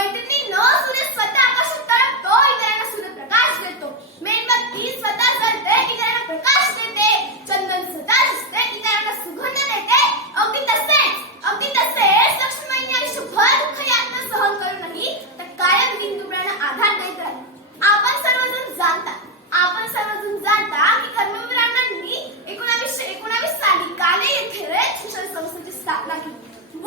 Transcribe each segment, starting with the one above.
मैत्रिणींनो, सूर्य स्वतः आकाशात तळपतो, इतरांना सूर्यप्रकाश देतो. मेणबत्ती स्वतः जळते, इतरांना प्रकाश देते. चंदन स्वतः दिसते, इतरांना सुगंध देते. अगदी तसेच लक्ष्मीबाईंनी आयुष्यभर दुःख यातना सहन करूनही त्या कायम दीनदुबळ्यांना आधार देत राहिल्या. आपण सर्वजण जाणता की कर्मवीर अण्णांनी 1919 साली काले येथे रयत शिक्षण संस्थेची स्थापना केली.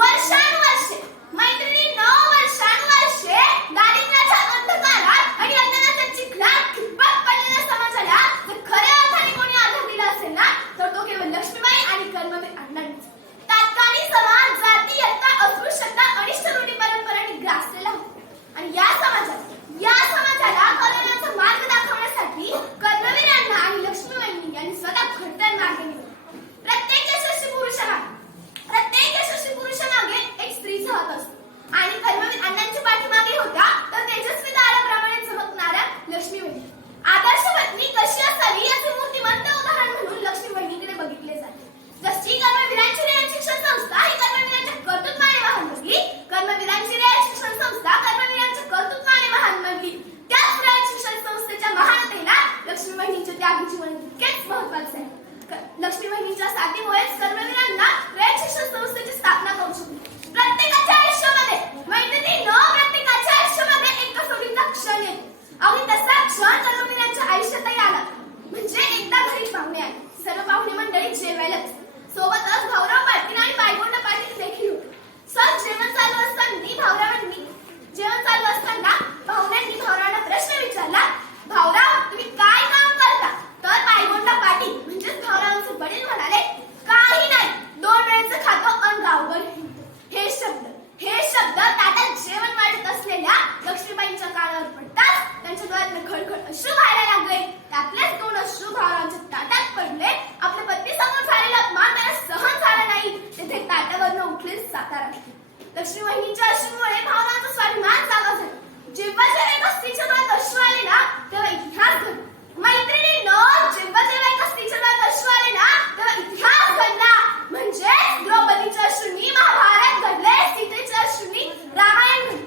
वर्षानुवर्षे मैत्रिणींनो, वर्षानुवर्षे दारिद्र्याच्या अंधकारात आणि अज्ञानाच्या चिखलात खिप्पत पडलेल्या समाजाला जर खऱ्या अर्थाने कोणी आधार दिला असेल ना, तर तो केवळ लक्ष्मीबाई आणि कर्मवीर अण्णांनीच. तात्कालीन समाज जातीयता, अस्पृश्यता, अनिष्ट रूढी परंपरांनी ग्रासलेला होता आणि या समाजाला कल्याणाचा मार्ग दाखवण्यासाठी कर्मवीर अण्णा आणि लक्ष्मीबाईंनी यांनी स्वतः खडतर मार्ग निवडला. प्रत्येक यशस्वी पुरुषामागे एक स्त्रीचा हात असतो आणि कर्मवीर अण्णांच्या पाठीमागे होत्या तर तेजस्वी ताऱ्याप्रमाणे चमकणाऱ्या लक्ष्मीबाई. आदर्श पत्नी कशी असावी याचे मूर्तिमंत उदाहरण म्हणून लक्ष्मीबाईंकडे बघितले जाते. जशी कर्मवीरांची रयत शिक्षण संस्था ही कर्मवीरांच्या कर्तृत्वाने महान बनली, कर्मवीरांची रयत शिक्षण संस्था कर्मवीरांच्या कर्तृत्वाने महान बनली, त्याच रयत शिक्षण संस्थेच्या महानतेला लक्ष्मीबाईंच्या त्यागी जीवन तितकेच महत्त्वाचे आहे. लक्ष्मीबाईंच्या साथीमुळेच कर्मवीरांना रयत शिक्षण संस्थेची स्थापना करू शकली. प्रत्येकाच्या आयुष्यामध्ये मैत्रिणींनो, प्रत्येकाच्या आयुष्यामध्ये एक कसोटीचा क्षण येतो. अगदी तसा क्षण कर्मवीरांच्या आयुष्यातही आला. म्हणजे एकदा घरी पाहुणे आले. सर्व पाहुणे मंडळी जेवायला बसली. सोबतच भाऊराव पाटील आणि बायगोंडा पाटील देखील होते. जेवण चालू असताना पाहुण्यांनी भाऊरावांना प्रश्न विचारला, भाऊराव तुम्ही काय काम करता? तर बायगोंडा पाटील म्हणजेच भाऊरावांचे वडील म्हणाले, काही नाही, 2 वेळेचं खातो अन गावभर हिंडतो. हे शब्द ताटात जेवण वाढत असलेल्या लक्ष्मीबाईंच्या कानावर पडताच त्यांच्या डोळ्यातून खळखळ अश्रू व्हायला लागले. त्यातलेच 2 अश्रू भाऊरावांच्या ताटात पडले. आपल्या पत्नीसमोर झालेला अपमान त्यांना सहन झाला नाही. तेथे ताटावरनं उठले सातारा. लक्ष्मीबाईंच्या अश्रूमुळे भाऊरावांचा स्वाभिमान जागा झाला. जेव्हा एका स्त्रीच्या डोळ्यात अश्रू आले ना, तेव्हा इतिहास घडला. मैत्रिणींनो, जेव्हा एका स्त्रीच्या डोळ्यात अश्रू आले ना, तेव्हा इतिहास घडला. म्हणजे द्रौपदीच्या अश्रूंनी महाभारत घडले, सीतेच्या अश्रूंनी रामायण घडले.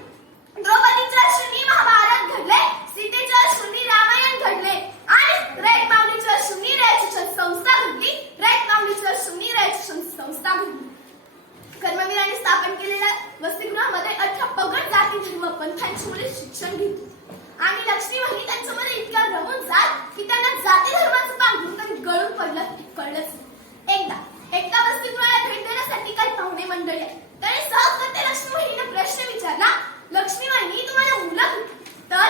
द्रौपदीच्या अश्रूंनी महाभारत घडले, सीतेच्या अश्रूंनी रामायण घडले आणि रयत माऊलीच्या अश्रूंनी रयत शिक्षण संस्था घडली. कर्मवीरांनी स्थापन केलेल्या वसतिगृहामध्ये 18 पगड जाती धर्म पंथांची मुले शिक्षण घेत होती आणि लक्ष्मीबाई त्यांच्यामध्ये इतक्या रमून जात की त्यांना जाती धर्माचं पांघरून कधी गळून कळलंच. एकदा वसतिगृहाला भेट देण्यासाठी काही पाहुणे मंडळी आली. त्याने सहज करते लक्ष्मीबाईंना प्रश्न विचारला, लक्ष्मीबाई तुम्हाला मुलं किती? तर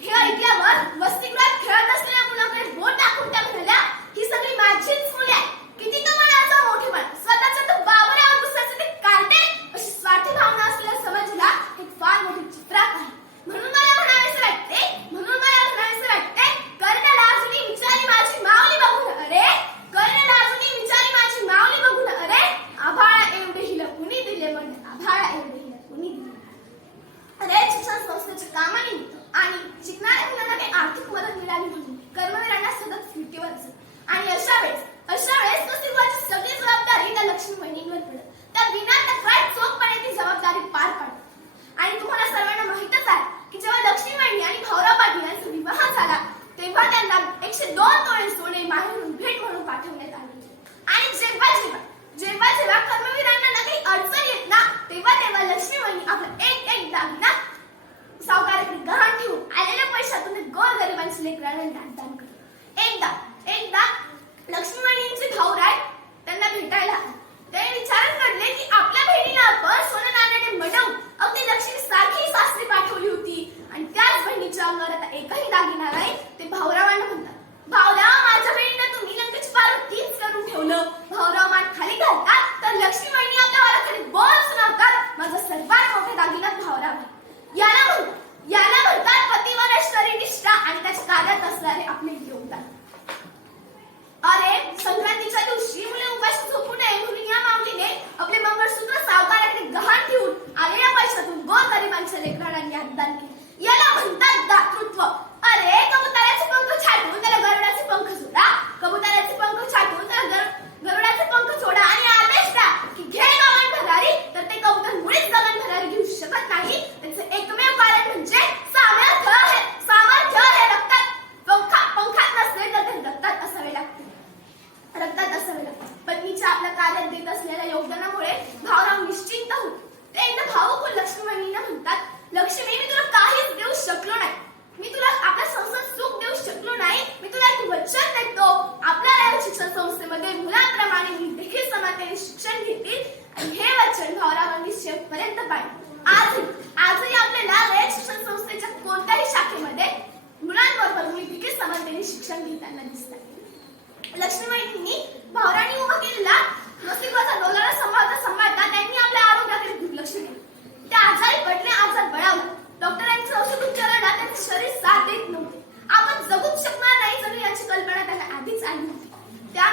हे ऐकल्यावर वसतिगृहात खेळत असलेल्या मुलाकडे बोट टाकून त्या म्हणाल्या, ही सगळी माझीच मुले आहे. किती तुम्हाला मोठेपणा, स्वतःचा तो बाबरावर दुसऱ्याचे ते काढते अशी स्वार्थी भावना असलेल्या समाजाला एक फार मोठी चित्रात आहे. म्हणून मला म्हणावेसे वाटते, कर्ण लाजुनी विचारी माझी माऊली बघून, अरे आभाळा एवढे हिला कुणी दिले रयत शिक्षण संस्थेच्या कामानिमित्त आणि शिकणाऱ्या मुलांना काही आर्थिक मदत मिळावी म्हणून कर्मवीरांना सतत फिरकीवर असत आणि अशा वेळेस वसतिगृहाची सगळी जबाबदारी त्या लक्ष्मीबाईंवर पडत. त्या विनातक्रार चोखपणे ती जबाबदारी पार पाडत. आणि तुम्हाला सर्वांना माहितच आहे की जेव्हा लक्ष्मीबाई आणि भाऊराव पाटील यांचा विवाह झाला तेव्हा त्यांना 102 तोळे सोने माहेरून भेट म्हणून पाठवण्यात आले. आणि जेव्हा कर्मवीरांना काही अडचण येत ना, तेव्हा लक्ष्मीबाईंनी आपला एक दागिना सावकाराकडे गहाण ठेवून आलेल्या पैशातून गोरगरिबांच्या लेकरांना दान केलं. एकदा लक्ष्मीबाईंचे भाऊराव त्यांना भेटायला आले. ते विचारत पडले की आपल्या बहिणीला आपण सोनं नाण्याने मडवून अगदी लक्ष्मी सारखी सासरी पाठवली होती आणि त्याच बहिणीच्या अंगावर आता एकही दागिना नाही. ते भाऊरावांना म्हणतात, भाऊराव माझ्या बहिणीला तुम्ही लंकेची पार्वतीच करून ठेवलं. भाऊराव मान खाली घालतात तर लक्ष्मीबाईंनी आपल्या वाराकडे बोल सुनावतात, माझा सर्वात मोठा दागिना भाऊराव आहे. याला म्हणतात पतिवरेश्वरी निष्ठा आणि त्याच्या कार्यात असणारे आपले योगदान. अरे संक्रांतीच्या दिवशी मुले उपाशी झोपू नये म्हणून या माऊलीने आपले मंगळसूत्र सावकाराकडे गहाण ठेवून आलेल्या पैशातून गोरगरिबांच्या लेकरांना दान केले. याला म्हणतात दातृत्व. अरे भावरावांनी शेवटपर्यंत पाहिलं. आजही आपल्याला रयत शिक्षण संस्थेच्या कोणत्याही शाखेमध्ये मुलांबरोबर मुली तितकेच समानतेने शिक्षण घेताना दिसतात. लक्ष्मीबाईंनी भावरांनी उभा केलेला नशिबाचा डोलारा सांभाळता त्यांनी आपल्या आरोग्याकडे दुर्लक्ष केले. ते आजारी पडले, आजार बळावला. डॉक्टरांचं औषध उपचाराला त्यांचे शरीर साथ देत नव्हते. आपण जगूच शकणार नाही जणू याची कल्पना त्यांना आधीच आली होती. त्या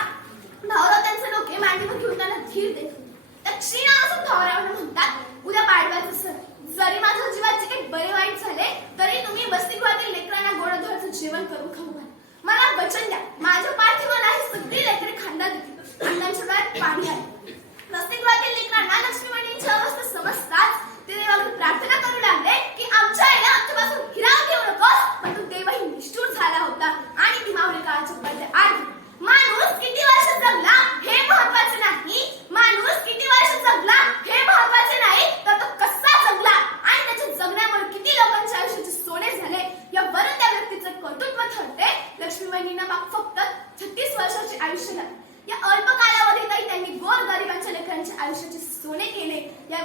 भावराव त्यांचे डोके मांडीवर घेऊन त्यांना धीर देत होते. त्या क्षीणापासून भावरावांना म्हणतात, उद्या पाडव्याचं सण, जरी माझ्या जीवाचे काही बरे वाईट झाले तरी तुम्ही वसतिगृहातील लेकरांना गोडधोडाचं जेवण करून खाऊ घाला. मला वचन द्या, माझ्या पाठीवर ही सगळी लेकरे खांदा देतील. अण्णांच्या डोळ्यात पाणी आले. वसतिगृहातील लेकरांना लक्ष्मीबाईंची अवस्था समजताच ते देवाकडे प्रार्थना करू लागले की आमच्या आईला आमच्यापासून हिराव घेऊ नकोस. पण तो देवही निष्ठूर झाला होता आणि ती मावळी काळाच्या पडद्यात आली. माणूस किती वर्ष जगला हे महत्वाचे नाही, माणूस किती वर्ष जगला हे महत्वाचे नाही, तर तो कसा जगला आणि त्याच्या जगण्यामुळे किती लोकांच्या आयुष्याचे सोने झाले यावरून त्या व्यक्तीचं कर्तृत्व ठरते. लक्ष्मीबाईंना फक्त 36 वर्षाचे आयुष्य लागले. या अल्प कालावधीतही त्यांनी गोरगरिबांच्या लेकरांच्या आयुष्याचे सोने केले. या